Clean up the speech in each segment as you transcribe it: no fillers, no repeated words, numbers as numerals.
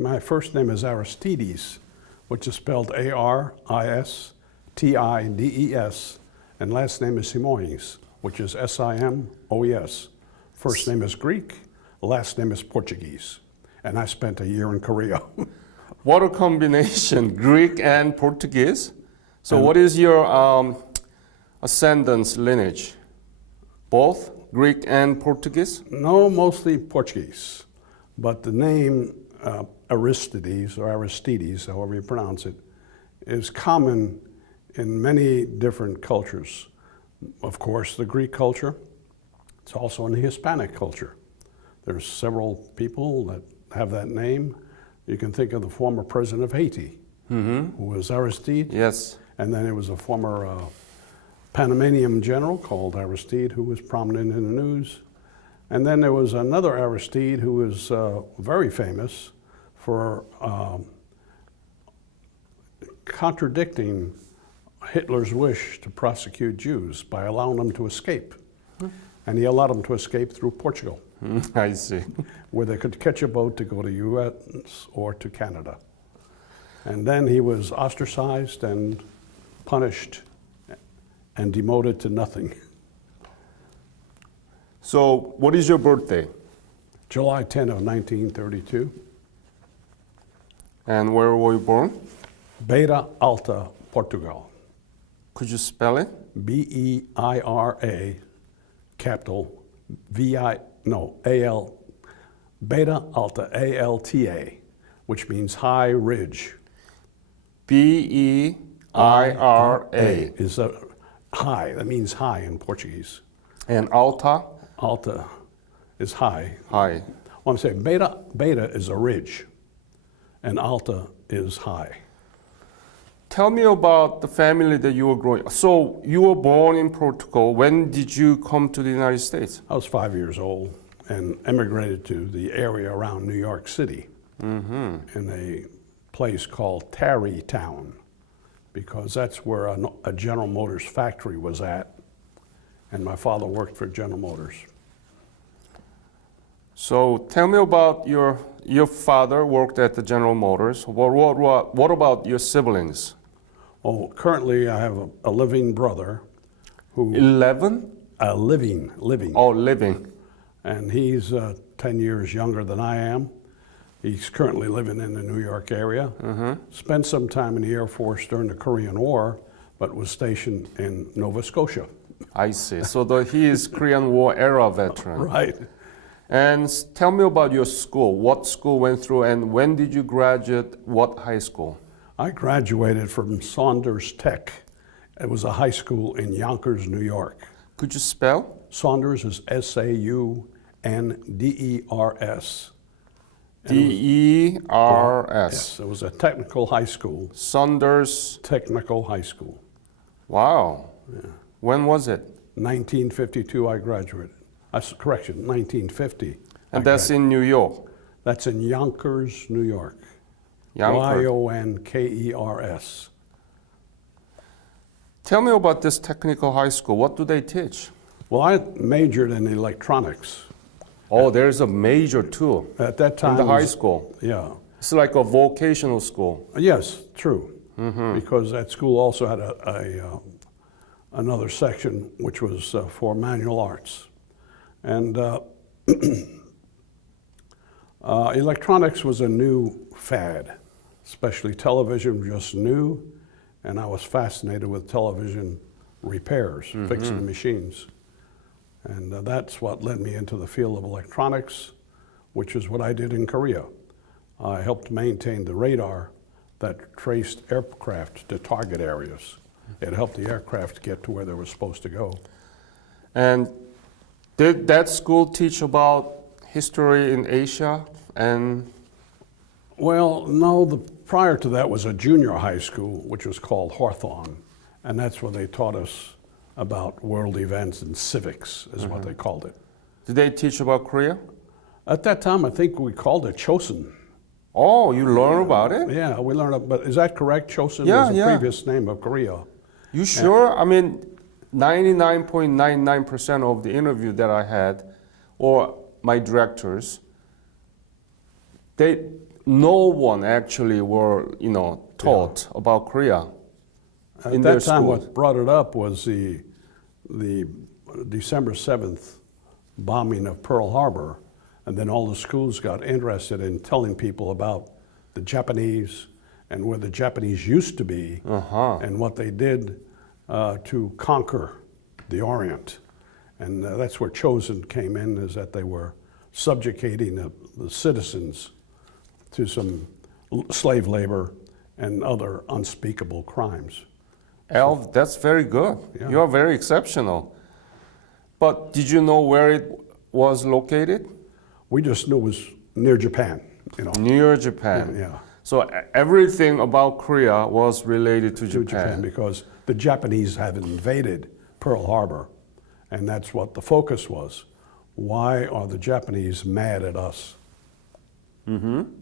My first name is Aristides, which is spelled Aristides, and last name is Simoes, which is Simoes. First name is Greek, last name is Portuguese, and I spent a year in Korea. What a combination, Greek and Portuguese. So what is your ascendant's lineage? Both Greek and Portuguese? No, mostly Portuguese, but the name Aristides, or Aristides, however you pronounce it, is common in many different cultures. Of course, the Greek culture. It's also in the Hispanic culture. There's several people that have that name. You can think of the former president of Haiti, who was Aristide. Yes. And then there was a former Panamanian general called Aristide who was prominent in the news. And then there was another Aristide who was very famous for contradicting Hitler's wish to prosecute Jews by allowing them to escape. And he allowed them to escape through Portugal. I see. Where they could catch a boat to go to US or to Canada. And then he was ostracized and punished and demoted to nothing. So what is your birthday? July 10 of 1932. And where were you born? Beira Alta, Portugal. Could you spell it? Beira, capital A-L, Beira Alta, A-L-T-A, which means high ridge. B-E-I-R-A. Is a high, that means high in Portuguese. And Alta? Alta is high. High. Well, I'm saying beta is a ridge, and alta is high. Tell me about the family that you were growing up. So you were born in Portugal. When did you come to the United States? I was 5 years old and emigrated to the area around New York City in a place called Tarrytown, because that's where a General Motors factory was at, and my father worked for General Motors. So tell me about your father worked at the General Motors. What about your siblings? Oh, currently I have a living brother who... 11? Living. Oh, living. And he's 10 years younger than I am. He's currently living in the New York area. Spent some time in the Air Force during the Korean War, but was stationed in Nova Scotia. I see. So he is Korean War era veteran. Right. And tell me about your school. What school went through, and when did you graduate? What high school? I graduated from Saunders Tech. It was a high school in Yonkers, New York. Could you spell? Saunders is S-A-U-N-D-E-R-S. D-E-R-S. Yes, it was a technical high school. Saunders. Technical high school. Wow. Yeah. When was it? 1952 I graduated. Correction, 1950. And that's in New York? That's in Yonkers, New York. Yonkers. Y-O-N-K-E-R-S. Tell me about this technical high school. What do they teach? Well, I majored in electronics. Oh, there's a major too. At that time. In the high school. Yeah. It's like a vocational school. Yes, true. Because that school also had another section which was for manual arts. And electronics was a new fad, especially television was just new, and I was fascinated with television repairs, fixing the machines. And that's what led me into the field of electronics, which is what I did in Korea. I helped maintain the radar that traced aircraft to target areas. It helped the aircraft get to where they were supposed to go. And did that school teach about history in Asia? And well, no, prior to that was a junior high school, which was called Hawthorne, and that's where they taught us about world events and civics, is what they called it. Did they teach about Korea? At that time, I think we called it Chosun. Oh, you learn about it? Yeah, we learned, but is that correct? Chosun Yeah, was the previous name of Korea. You sure? I mean, 99.99% of the interview that I had, or my directors, no one actually were, taught about Korea. At in that their time, school. what brought it up was the December 7th bombing of Pearl Harbor, and then all the schools got interested in telling people about the Japanese and where the Japanese used to be and what they did to conquer the Orient. And that's where Chosen came in, is that they were subjugating the citizens to some slave labor and other unspeakable crimes. Alf, that's very good. Yeah. You are very exceptional. But did you know where it was located? We just knew it was near Japan, Near Japan. Yeah. So everything about Korea was related to Japan. Because the Japanese had invaded Pearl Harbor, and that's what the focus was. Why are the Japanese mad at us? And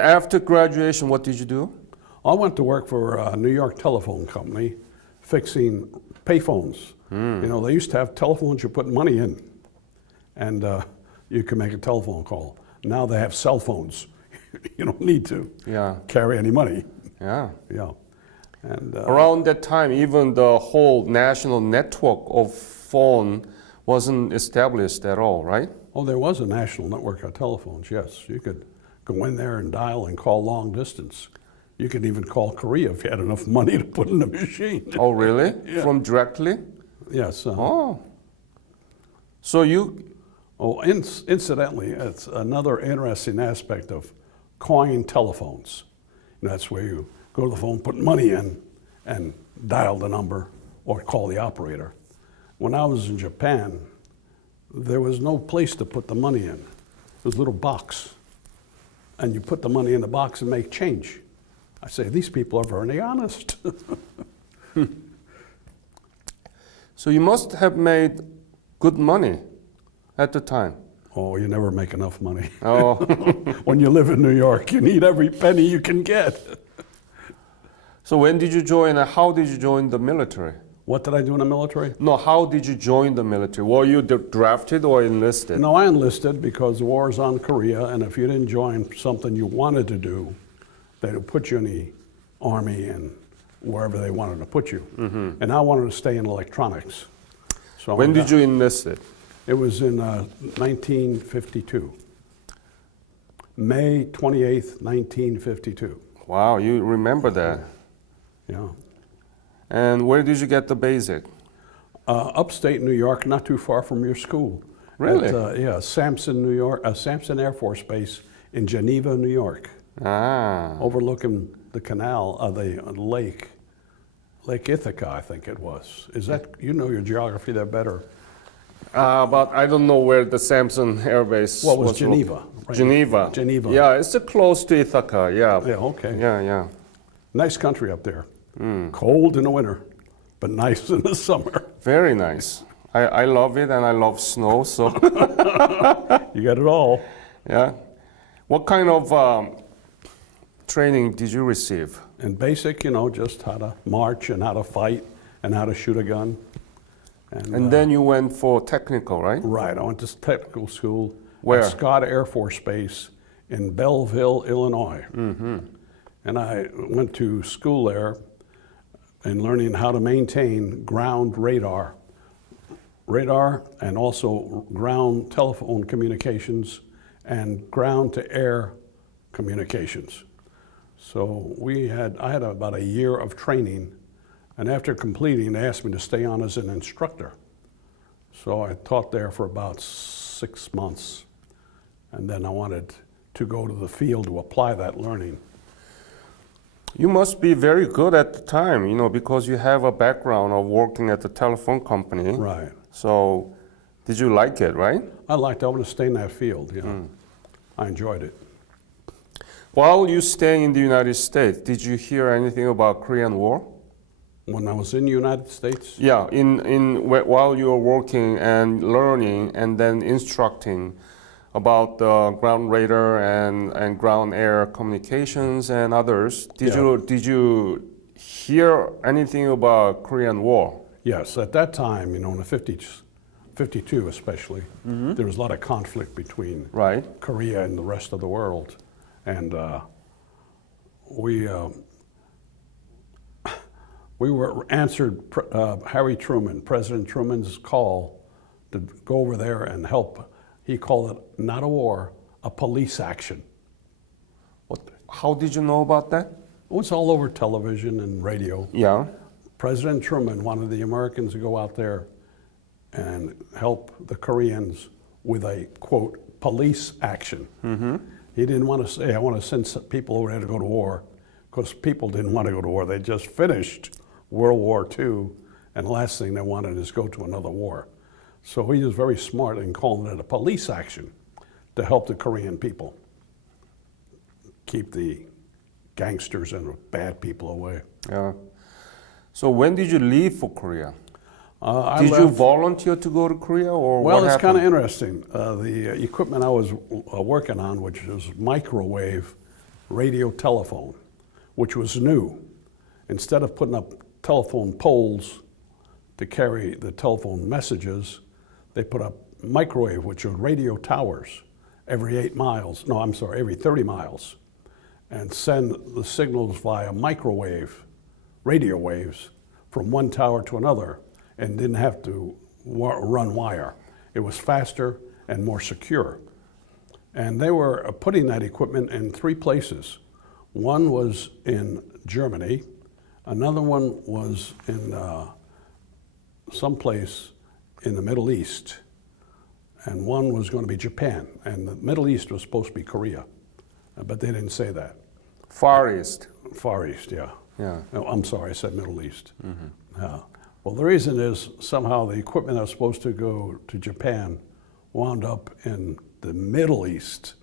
after graduation, what did you do? I went to work for a New York telephone company fixing payphones. They used to have telephones you put money in, and you could make a telephone call. Now they have cell phones. You don't need to carry any money. Yeah. Yeah. And Around that time, even the whole national network of phone wasn't established at all, right? oh, there was a national network of telephones, yes. You could go in there and dial and call long distance. You could even call Korea if you had enough money to put in the machine. Oh, really? Yeah. From directly? Yes. Oh. So you... Oh, incidentally, it's another interesting aspect of coin telephones. And that's where you go to the phone, put money in, and dial the number or call the operator. When I was in Japan, there was no place to put the money in. It was a little box. And you put the money in the box and make change. I say, these people are very honest. So you must have made good money at the time. Oh, you never make enough money. Oh. When you live in New York, you need every penny you can get. So when did you join and how did you join the military? What did I do in the military? No, how did you join the military? Were you drafted or enlisted? No, I enlisted because the war is on Korea, and if you didn't join something you wanted to do, they would put you in the army and wherever they wanted to put you. And I wanted to stay in electronics. So When did you enlist it? It was in 1952. May 28th, 1952. Wow, you remember that. Yeah. And where did you get the basic? Upstate New York, not too far from your school. Really? At, Sampson, New York, Sampson Air Force Base in Geneva, New York, Ah. overlooking the canal, the lake, Lake Ithaca, I think it was. Is that, you know your geography there better. But I don't know where the Samson Air Base What was was Geneva? Right? Geneva. Geneva. Yeah, it's close to Ithaca, yeah. Yeah, okay. Yeah. Nice country up there. Cold in the winter, but nice in the summer. Very nice. I love it and I love snow, so You got it all. yeah. What kind of training did you receive? And basic, just how to march and how to fight and how to shoot a gun. And then you went for technical, right? Right, I went to technical school Where? at Scott Air Force Base in Belleville, Illinois. And I went to school there and learning how to maintain ground radar and also ground telephone communications and ground to air communications. So I had about a year of training, and after completing, they asked me to stay on as an instructor. So I taught there for about 6 months, and then I wanted to go to the field to apply that learning. You must be very good at the time, because you have a background of working at the telephone company. Right. So, did you like it, right? I wanted to stay in that field, I enjoyed it. While you staying in the United States, did you hear anything about Korean War? When I was in the United States, Yeah, while you were working and learning and then instructing about the ground radar and ground air communications and others, did you hear anything about Korean War? yes, at that time, in the 50s, 52 especially. There was a lot of conflict between Right. Korea and the rest of the world. And we were answered Harry Truman, President Truman's call to go over there and help. He called it not a war, a police action. How did you know about that? It was all over television and radio. Yeah. President Truman wanted the Americans to go out there and help the Koreans with a, quote, police action. He didn't want to say, I want to send some people over there to go to war, because people didn't want to go to war. They just finished World War II, and the last thing they wanted is go to another war. So he was very smart in calling it a police action to help the Korean people keep the gangsters and bad people away. Yeah. So when did you leave for Korea? I Did you left- volunteer to go to Korea, or Well, what it's kind happened? of interesting. The equipment I was working on, which was microwave radio telephone, which was new. Instead of putting up telephone poles to carry the telephone messages, they put up microwave, which are radio towers, every 8 miles. No, I'm sorry, every 30 miles, and send the signals via microwave, radio waves, from one tower to another, and didn't have to run wire. It was faster and more secure. And they were putting that equipment in 3 places. One was in Germany, another one was in someplace in the Middle East, and one was going to be Japan. And the Middle East was supposed to be Korea, but they didn't say that. Far East. Far East, yeah. Yeah. No, I'm sorry, I said Middle East. Well, the reason is somehow the equipment that was supposed to go to Japan wound up in the Middle East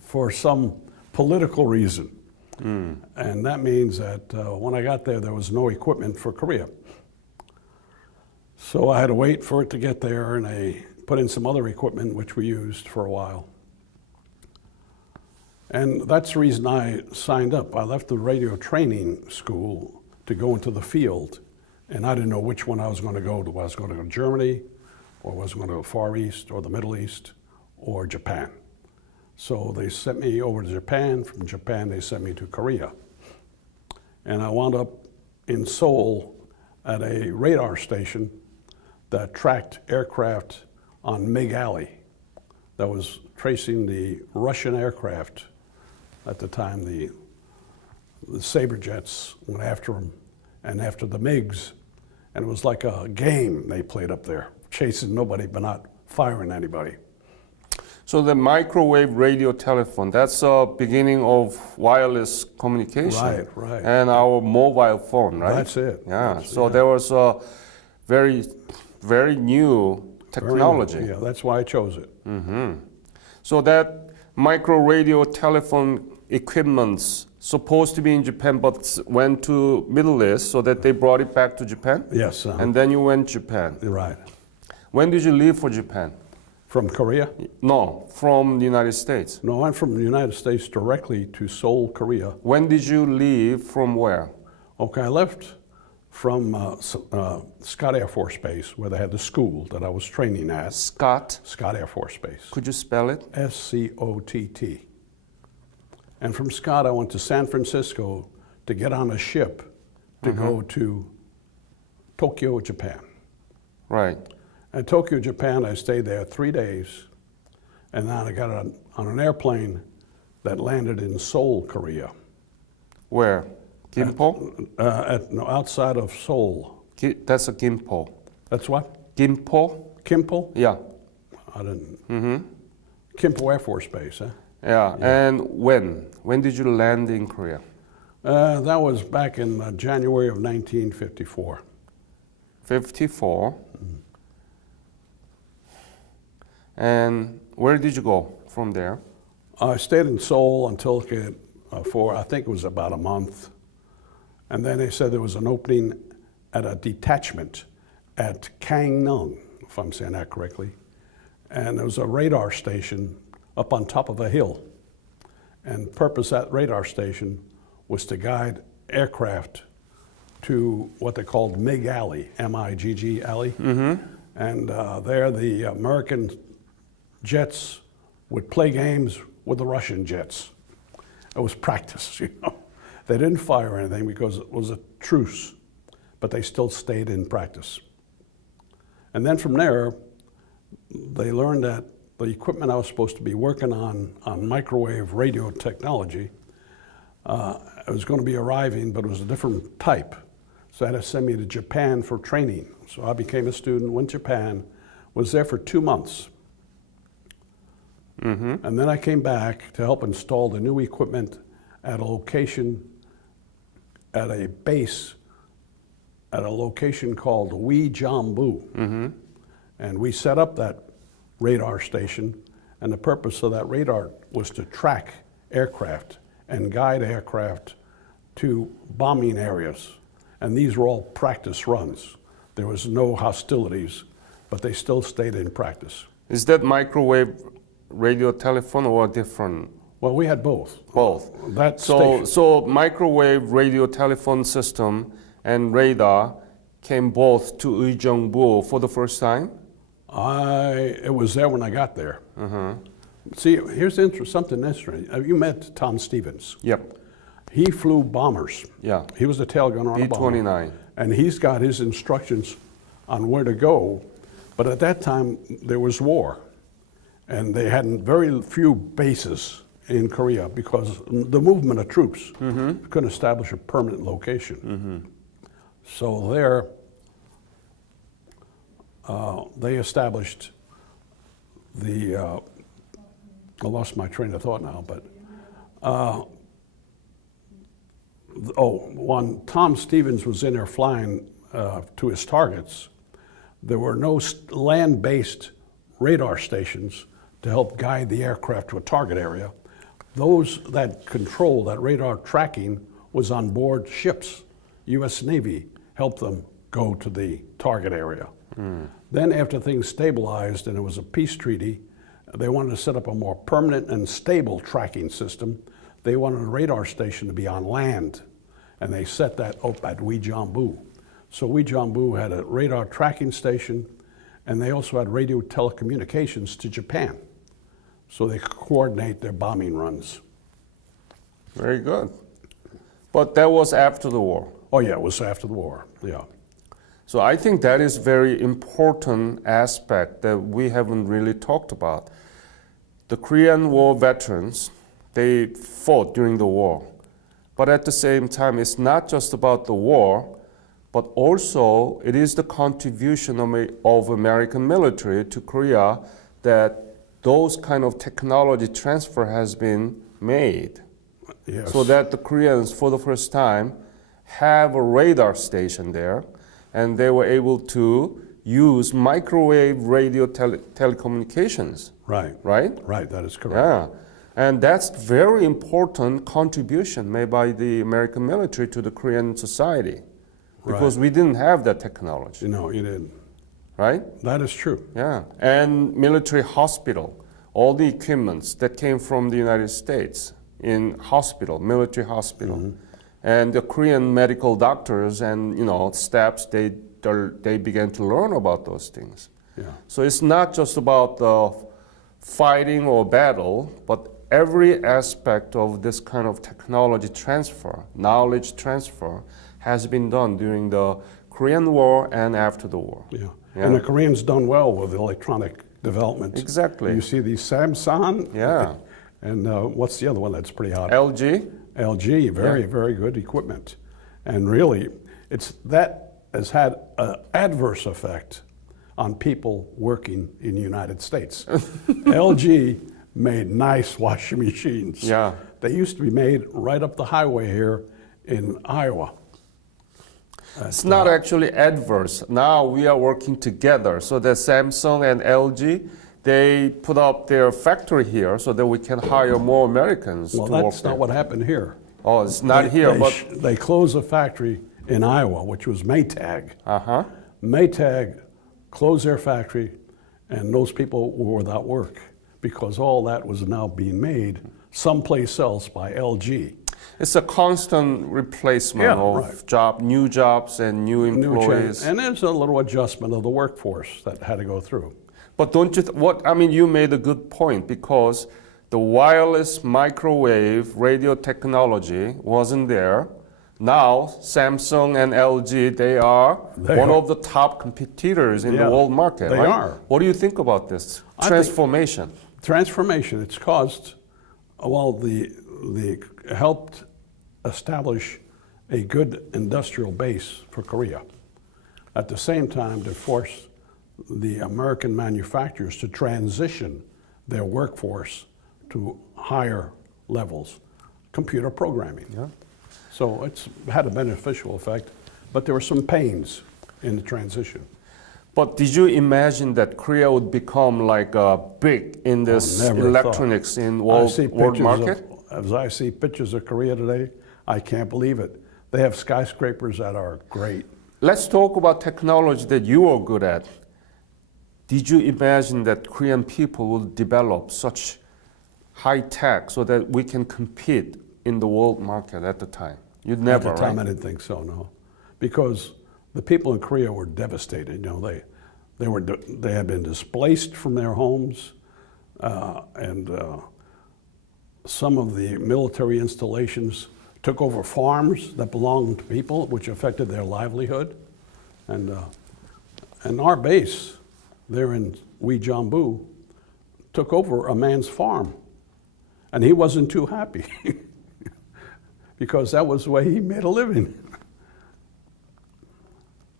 for some political reason. And that means that when I got there was no equipment for Korea. So I had to wait for it to get there, and I put in some other equipment which we used for a while. And that's the reason I signed up. I left the radio training school to go into the field, and I didn't know which one I was going to go to. I was going to go to Germany, or was going to go Far East, or the Middle East, or Japan. So they sent me over to Japan. From Japan, they sent me to Korea. And I wound up in Seoul at a radar station that tracked aircraft on Mig Alley, that was tracing the Russian aircraft. At the time, the Sabre jets went after them, and after the MiGs, and it was like a game they played up there, chasing nobody but not firing anybody. So the microwave radio telephone, that's a beginning of wireless communication. Right, right. And our mobile phone, right? That's it. Yeah, so there was a very, very new technology. Yeah, that's why I chose it. So that micro radio telephone equipment's supposed to be in Japan, but went to Middle East, so that they brought it back to Japan? Yes. And then you went Japan. Right. When did you leave for Japan? From Korea? No, from the United States. No, I'm from the United States directly to Seoul, Korea. When did you leave from where? Okay, I left from Scott Air Force Base, where they had the school that I was training at. Scott. Scott Air Force Base. Could you spell it? SCOTT. And from Scott, I went to San Francisco to get on a ship to go to Tokyo, Japan. Right. At Tokyo, Japan, I stayed there 3 days, and then I got on an airplane that landed in Seoul, Korea. Where? Gimpo? No, outside of Seoul. That's a Gimpo. That's what? Gimpo? Kimpo? Yeah. I didn't. Kimpo Air Force Base, huh? Yeah. And when? When did you land in Korea? That was back in January of 1954. 54. And where did you go from there? I stayed in Seoul until for I think it was about a month. And then they said there was an opening at a detachment at Gangneung, if I'm saying that correctly. And there was a radar station up on top of a hill. And the purpose of that radar station was to guide aircraft to what they called MiG Alley, M-I-G-G Alley. And there the American jets would play games with the Russian jets. It was practice, you know. They didn't fire anything because it was a truce, but they still stayed in practice. And then from there, they learned that the equipment I was supposed to be working on microwave radio technology, it was going to be arriving, but it was a different type. So they had to send me to Japan for training. So I became a student, went to Japan, was there for 2 months. And then I came back to help install the new equipment at a location, at a base, at a location called Reunification. And we set up that radar station, and the purpose of that radar was to track aircraft and guide aircraft to bombing areas. And these were all practice runs. There was no hostilities, but they still stayed in practice. Is that microwave radio telephone or different? Well, we had both. Both. That So, station, so microwave radio telephone system and radar came both to Uijeongbu for the first time? it was there when I got there. See, here's something interesting. You met Tom Stevens. Yep. He flew bombers. Yeah. He was the tail gunner on a bomber. B-29. And he's got his instructions on where to go. But at that time, there was war. And they had very few bases in Korea because the movement of troops couldn't establish a permanent location. So there, they established the, I lost my train of thought now, but, when Tom Stevens was in there flying to his targets, there were no land-based radar stations to help guide the aircraft to a target area. Those that control that radar tracking was on board ships. U.S. Navy helped them go to the target area. Then after things stabilized and it was a peace treaty, they wanted to set up a more permanent and stable tracking system. They wanted a radar station to be on land, and they set that up at Uijeongbu. So Uijeongbu had a radar tracking station, and they also had radio telecommunications to Japan, so they could coordinate their bombing runs. Very good. But that was after the war. Oh yeah, it was after the war, yeah. So I think that is very important aspect that we haven't really talked about. The Korean War veterans, they fought during the war. But at the same time, it's not just about the war, but also it is the contribution of American military to Korea that those kind of technology transfer has been made. Yes. So that the Koreans, for the first time, have a radar station there, and they were able to use microwave radio telecommunications. Right. Right? Right, that is correct. Yeah. And that's very important contribution made by the American military to the Korean society. Because we didn't have that technology. No, you didn't. Right? That is true. Yeah. And military hospital, all the equipments that came from the United States in hospital, military hospital. And the Korean medical doctors and staffs, they began to learn about those things. Yeah. So it's not just about the fighting or battle, but every aspect of this kind of technology transfer, knowledge transfer, has been done during the Korean War and after the war. Yeah. Yeah. And the Koreans done well with electronic development. Exactly. You see these Samsung. Yeah. And what's the other one that's pretty hot? LG. LG, very good equipment. And really, that has had an adverse effect on people working in the United States. LG made nice washing machines. Yeah. They used to be made right up the highway here in Iowa. It's not actually adverse. Now we are working together. So that Samsung and LG, they put up their factory here so that we can hire more Americans Well, to work that's not there. what happened here. Oh, it's not here, but They closed a factory in Iowa, which was Maytag. Maytag closed their factory, and those people were without work because all that was now being made someplace else by LG. It's a constant replacement of new jobs and new employees. And there's a little adjustment of the workforce that had to go through. But don't you, you made a good point, because the wireless microwave radio technology wasn't there. Now, Samsung and LG, they are one of the top competitors in the world market, They right? are. What do you think about this transformation? Transformation, it's caused, the helped establish a good industrial base for Korea. At the same time, to force the American manufacturers to transition their workforce to higher levels, computer programming. Yeah. So it's had a beneficial effect, but there were some pains in the transition. But did you imagine that Korea would become like big in this electronics in world market? As I see pictures of Korea today, I can't believe it. They have skyscrapers that are great. Let's talk about technology that you are good at. Did you imagine that Korean people will develop such high tech so that we can compete in the world market at the time? You'd never, At the time, I didn't think so, no. Because the people in Korea were devastated. You know, they had been displaced from their homes, and some of the military installations took over farms that belonged to people, which affected their livelihood. And our base there in Uijeongbu took over a man's farm, and he wasn't too happy because that was the way he made a living.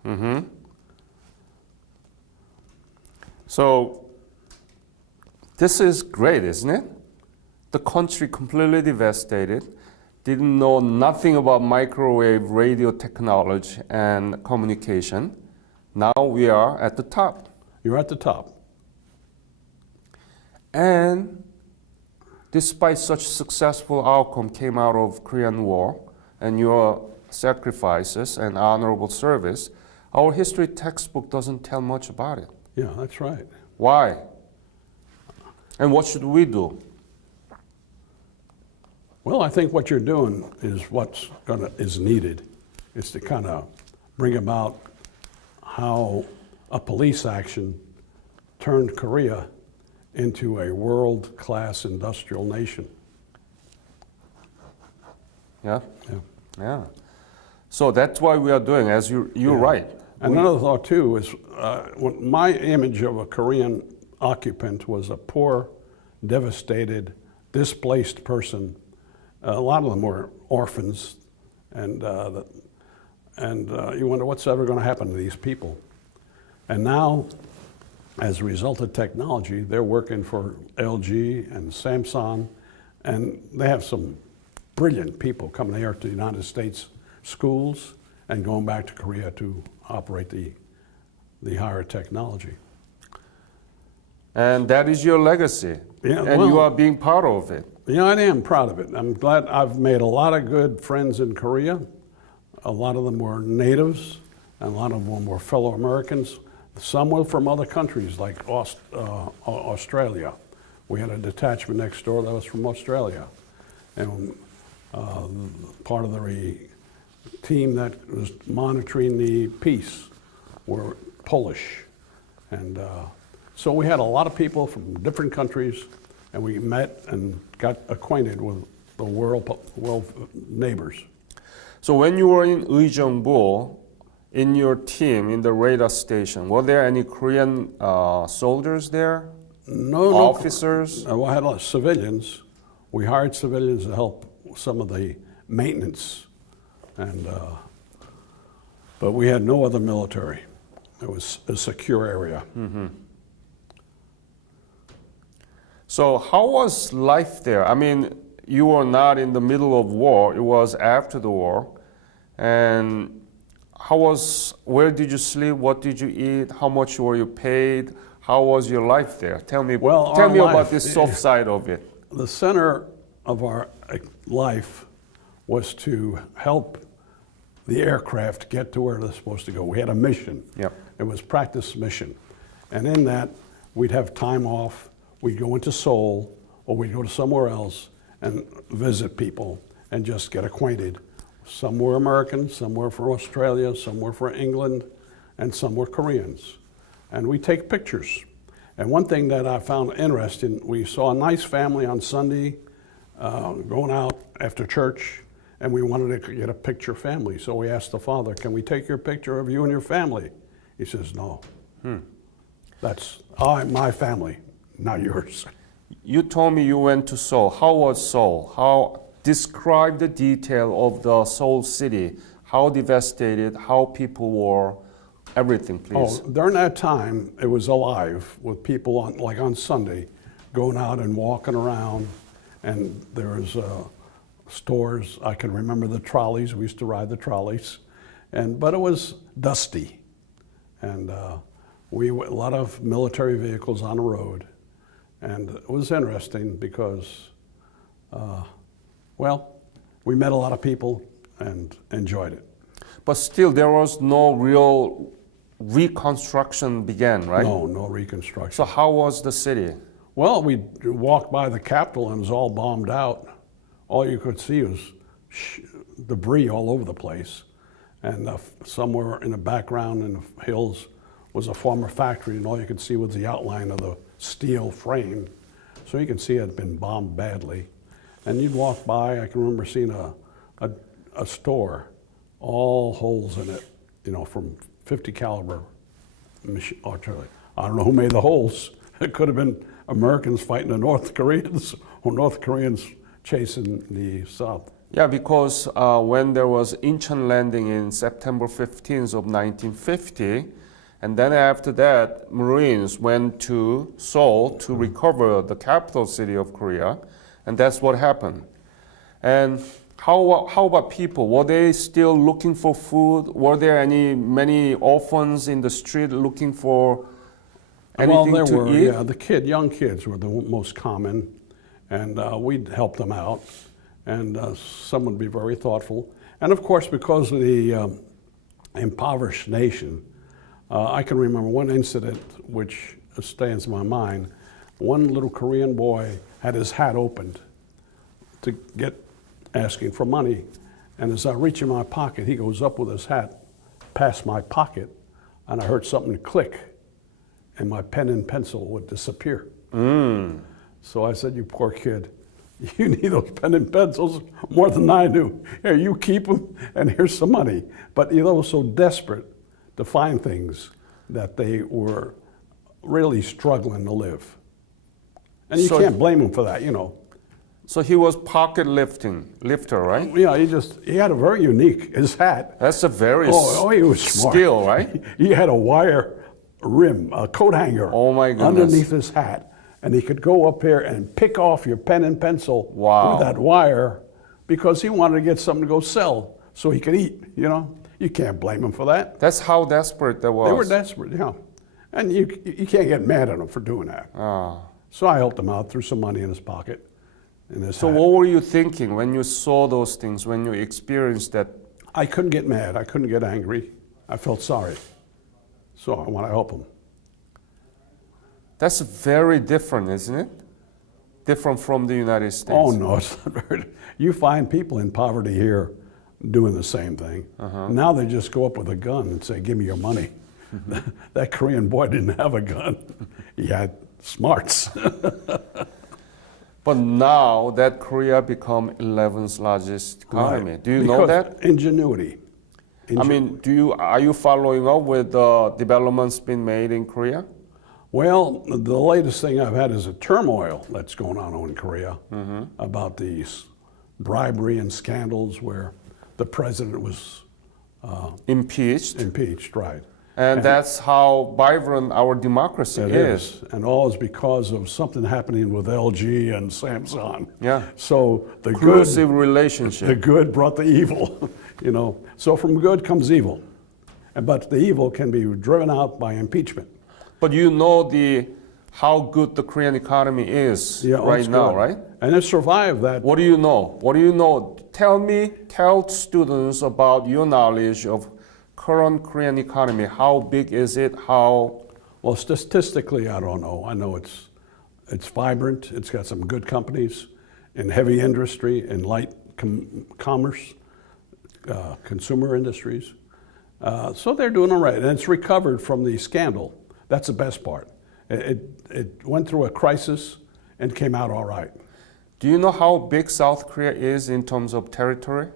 Mm-hmm. So this is great, isn't it? The country completely devastated, didn't know nothing about microwave radio technology and communication. Now we are at the top. You're at the top. And despite such successful outcome came out of Korean War and your sacrifices and honorable service, our history textbook doesn't tell much about it. Yeah, that's right. Why? And what should we do? Well, I think what you're doing is is needed. It's to kind of bring about how a police action turned Korea into a world-class industrial nation. Yeah? Yeah. Yeah. So that's why we are doing, as you're right. Another thought too is my image of a Korean occupant was a poor, devastated, displaced person. A lot of them were orphans, and you wonder what's ever going to happen to these people. And now, as a result of technology, they're working for LG and Samsung, and they have some brilliant people coming here to the United States schools and going back to Korea to operate the higher technology. And that is your legacy. Yeah, and you are being part of it. Yeah, I am proud of it. I'm glad I've made a lot of good friends in Korea. A lot of them were natives, and a lot of them were fellow Americans. Some were from other countries, like Australia. We had a detachment next door that was from Australia. And part of the team that was monitoring the peace were Polish. And so we had a lot of people from different countries, and we met and got acquainted with the world neighbors. So when you were in Uijeongbu, in your team, in the radar station, were there any Korean soldiers there? No. Officers? I had a lot of civilians. We hired civilians to help some of the maintenance, and but we had no other military. It was a secure area. Mm-hmm. So how was life there? I mean, you were not in the middle of war, it was after the war. And where did you sleep? What did you eat? How much were you paid? How was your life there? Tell me about this soft side of it. The center of our life was to help the aircraft get to where they're supposed to go. We had a mission. Yep. It was practice mission. And in that, we'd have time off. We'd go into Seoul, or we'd go to somewhere else and visit people and just get acquainted. Some were Americans, some were from Australia, some were from England, and some were Koreans. And we take pictures. And one thing that I found interesting, we saw a nice family on Sunday going out after church, and we wanted to get a picture family. So we asked the father, can we take your picture of you and your family? He says, no. That's my family, not yours. You told me you went to Seoul. How was Seoul? Describe the detail of the Seoul city. How devastated, how people were, everything, please. Oh, during that time, it was alive with people on Sunday going out and walking around, and there was stores. I can remember the trolleys. We used to ride the trolleys, but it was dusty, and a lot of military vehicles on the road, and it was interesting because, we met a lot of people and enjoyed it. But still, there was no real reconstruction began, right? No reconstruction. So how was the city? Well, we walked by the Capitol and it was all bombed out. All you could see was debris all over the place. And somewhere in the background in the hills was a former factory, and all you could see was the outline of the steel frame. So you can see it had been bombed badly. And you'd walk by, I can remember seeing a store, all holes in it, from 50 caliber artillery. I don't know who made the holes. It could have been Americans fighting the North Koreans or North Koreans chasing the South. Yeah, because when there was Incheon landing in September 15th of 1950, and then after that, Marines went to Seoul to recover the capital city of Korea, and that's what happened. And how about people? Were they still looking for food? Were there many orphans in the street looking for anything there to were, eat? Yeah, young kids were the most common, and we'd help them out, and some would be very thoughtful. And of course, because of the impoverished nation, I can remember one incident which stays in my mind. One little Korean boy had his hat opened to asking for money, and as I reach in my pocket, he goes up with his hat past my pocket, and I heard something click, and my pen and pencil would disappear. So I said, you poor kid, you need those pen and pencils more than I do. Here, you keep them, and here's some money. But they were so desperate to find things that they were really struggling to live. And you can't blame him for that, So he was lifter, right? Yeah, he had a very unique, his hat. That's a very he was smart. skill, right? He had a wire rim, a coat hanger Oh my goodness. underneath his hat. And he could go up here and pick off your pen and pencil Wow. with that wire because he wanted to get something to go sell so he could eat, You can't blame him for that. That's how desperate that was. They were desperate, yeah. And you can't get mad at him for doing that. So I helped him out, threw some money in his pocket. So what were you thinking when you saw those things, when you experienced that? I couldn't get mad. I couldn't get angry. I felt sorry. So I want to help him. That's very different, isn't it? Different from the United States. Oh, no, it's not very. You find people in poverty here doing the same thing. Now they just go up with a gun and say, give me your money. That Korean boy didn't have a gun. He had smarts. But now that Korea become 11th largest economy, Right. do you know that? Ingenuity. I mean, are you following up with the developments being made in Korea? Well, the latest thing I've had is a turmoil that's going on in Korea about these bribery and scandals where the president was Impeached. Right. And that's how vibrant our democracy It is. And all is because of something happening with LG and Samsung. Yeah. So the Inclusive relationship. the good brought the evil, So from good comes evil. But the evil can be driven out by impeachment. But you know how good the Korean economy is right now, good. right? And it survived that. What do you know? What do you know? Tell students about your knowledge of current Korean economy. How big is it? Well, statistically, I don't know. I know it's vibrant. It's got some good companies in heavy industry, in light commerce, consumer industries. So they're doing all right, and it's recovered from the scandal. That's the best part. It went through a crisis and came out all right. Do you know how big South Korea is in terms of territory?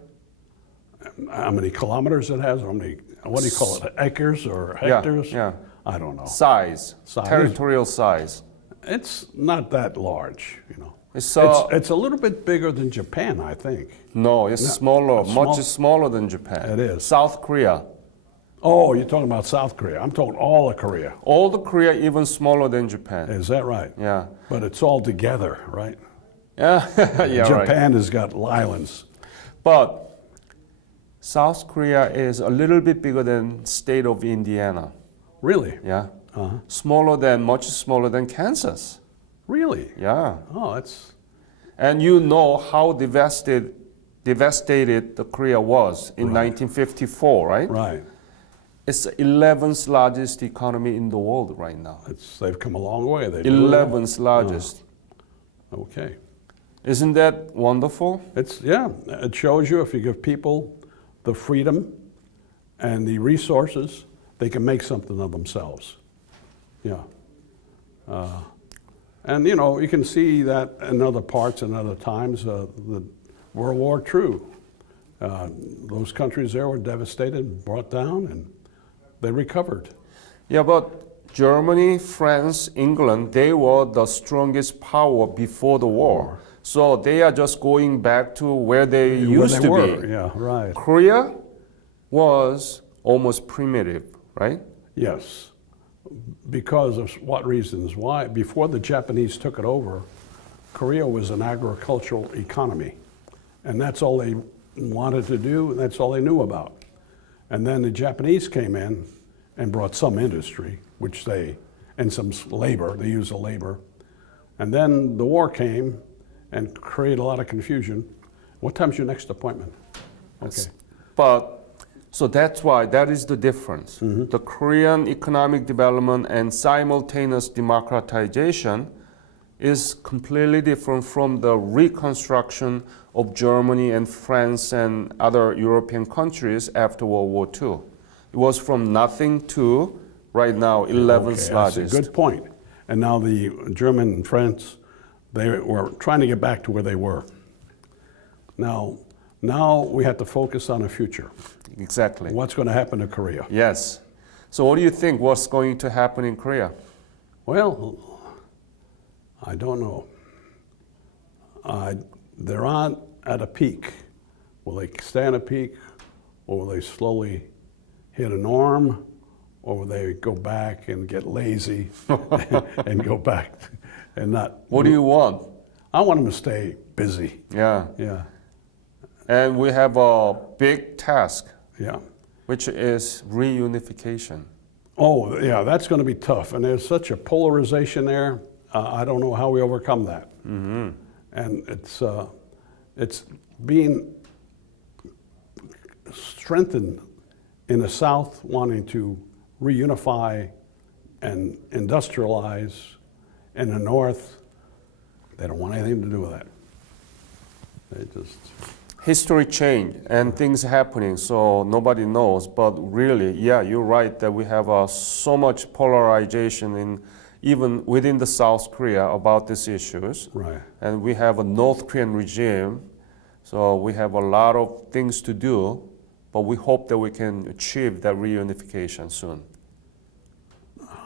How many kilometers it has? How many? What do you call it? Acres or hectares? Yeah. I don't know. Size. Size. Territorial size. It's not that large, you know. It's a little bit bigger than Japan, I think. No, it's smaller, small- much smaller than Japan. It is. South Korea. Oh, you're talking about South Korea. I'm talking all of Korea. All the Korea even smaller than Japan. Is that right? Yeah. But it's all together, right? Yeah, yeah, right. Japan has got islands. But South Korea is a little bit bigger than state of Indiana. Really? Yeah. Uh-huh. Much smaller than Kansas. Really? Yeah. Oh, that's... And you know how devastated the Korea was in 1954, right? Right. It's the 11th largest economy in the world right now. They've come a long way. They 11th largest. Okay. Isn't that wonderful? It shows you if you give people the freedom and the resources, they can make something of themselves. Yeah. And you know, you can see that in other parts and other times. The World War II, those countries there were devastated, brought down, and they recovered. Yeah, but Germany, France, England, they were the strongest power before the war. So they are just going back to where they used to be. Yeah, right. Korea was almost primitive, right? Yes. Because of what reasons? Why? Before the Japanese took it over, Korea was an agricultural economy. And that's all they wanted to do, and that's all they knew about. And then the Japanese came in and brought some industry, and some labor, they used the labor. And then the war came and created a lot of confusion. What time's your next appointment? Okay. So that's why, that is the difference. The Korean economic development and simultaneous democratization is completely different from the reconstruction of Germany and France and other European countries after World War II. It was from nothing to, right now, 11th largest. That's a good point. And now the German and France, they were trying to get back to where they were. Now we have to focus on the future. Exactly. What's going to happen to Korea? Yes. So what do you think, what's going to happen in Korea? Well, I don't know. They're on at a peak. Will they stay on a peak, or will they slowly hit a norm, or will they go back and get lazy and go back and not? What do you want? I want them to stay busy. Yeah. Yeah. And we have a big task, which is reunification. Oh, yeah, that's going to be tough. And there's such a polarization there. I don't know how we overcome that. And it's being strengthened in the South, wanting to reunify and industrialize. In the North, they don't want anything to do with that. They just... History changed and things happening, so nobody knows. But really, yeah, you're right that we have so much polarization even within the South Korea about these issues. Right. And we have a North Korean regime, so we have a lot of things to do, but we hope that we can achieve that reunification soon.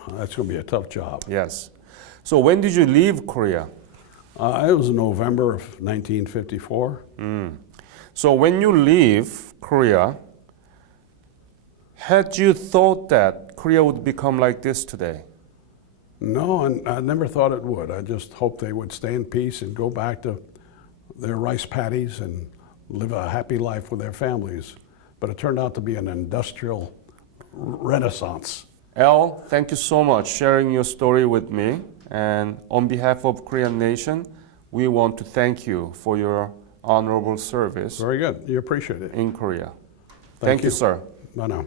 That's going to be a tough job. Yes. So when did you leave Korea? It was in November of 1954. So when you leave Korea, had you thought that Korea would become like this today? No, and I never thought it would. I just hoped they would stay in peace and go back to their rice paddies and live a happy life with their families. But it turned out to be an industrial renaissance. Al, thank you so much for sharing your story with me. And on behalf of Korean Nation, we want to thank you for your honorable service. Very good. You appreciate it. In Korea. Thank you, sir. Bye now.